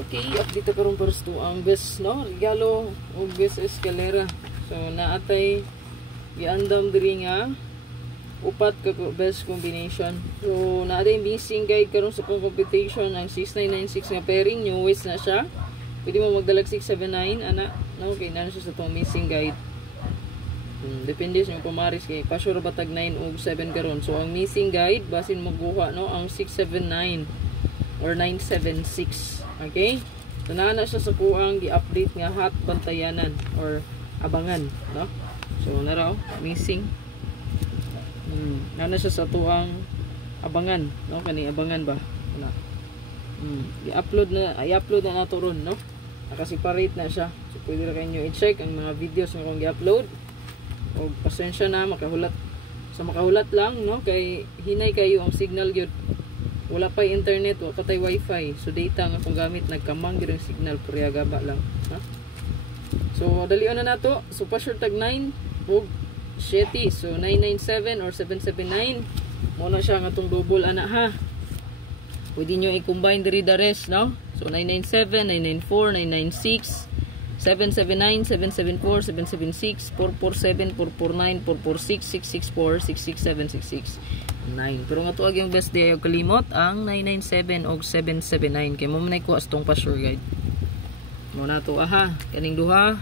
Okay, update karon para sa ang best no regalo o best escalera. So naatay giandam diri nga upat ka best combination. So naatay missing guide karon sa competition ang 6996 nga pairing, newest na siya. Pwede mo magdalag 679 ana no kay na siya sa tong missing guide. Depende sa yung pumaris kay pasure batag 9 o 7 karon. So ang missing guide basin magkuha no ang 679 or 976. Okay? So na siya sa kuang gi-update nga hot bantayanan or abangan, no? So na raw missing. Na siya sa tuang abangan, no? Kani abangan ba? Wala. I-upload na nato ron, no? Naka-separate na siya. So pwede ra kanyo i-check ang mga videos nga kung gi-upload. O pasensya na makahulat. Sa makahulat lang, no? Kay hinay kayo ang signal gyud. Wala pa internet, wala pa tay wifi. So data nga kung gamit nagkamang gyud ang signal purya gaba lang, ha? So dalion na nato. So pasure tag 9 ug 7. So 997 or 779. Mo na siya nga tong double ana ha. Pwede nyo i-combine diri the rest, no? So 997, 994, 996, 779, 774, 776, 447, 449, 446, 664, 667, 669. Pero nga tuwag yung best day yung kalimot ang 997 o 779. Kaya mo manay ko as tong pasure guide. Muna to aha. Kaning duha.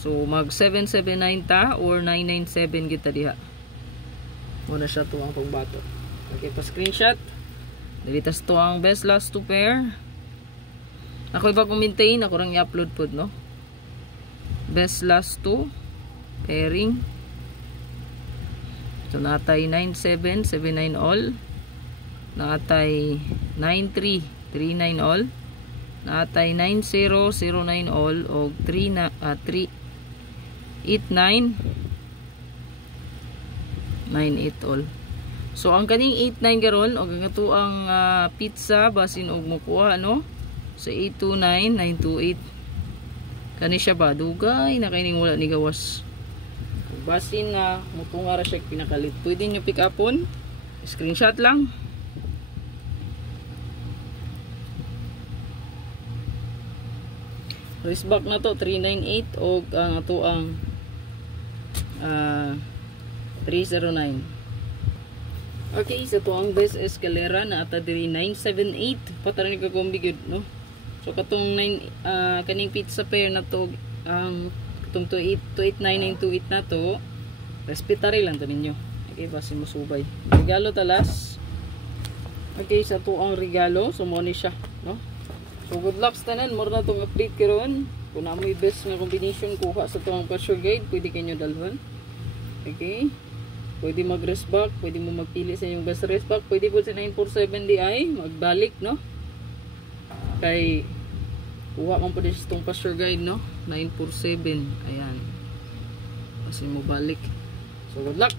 So mag 779 ta or 997 kita diha. Muna siya to ang pagbato. Okay, pa screenshot. Dilitas to ang best last 2 pair. Ako iba kong maintain, ako rang i-upload po, no? Best last 2 pairing. So natay 9779 all. Natay 9339 all. Natay 9009 all og 38998 all. So ang kaning 89 garon og ang ato ang pizza basin og mukuha no. So 829928. Kani siya ba dugay na kining wala ni gawas. Basin na mutunga ra siya pinakalit. Pwede niyo pick upon. Screenshot lang. Wristback na to 398 og ang ato ang 309. Okay, sa to ang best escalera na ata diri 978 patara ni kakombi gyud no. So katong 9 kaning pizza pair na to ang katong 28928 na to respetary lang to ninyo. Okay, basi mo subay. Regalo talas. Okay, sa to ang regalo so mo ni siya no. So good luck sa tanan, more na tong update karon. Kung na mo'y best nga combination kuha sa tong pasure guide, pwede kanyo dalhon. Okay? Pwede mag-rest back, pwede mo magpili sa inyong best rest back, pwede po sa 947 DI, magbalik, no? Kay kuha man po din sa tong pasure guide, no? 947, ayan. Kasi mo balik. So good luck!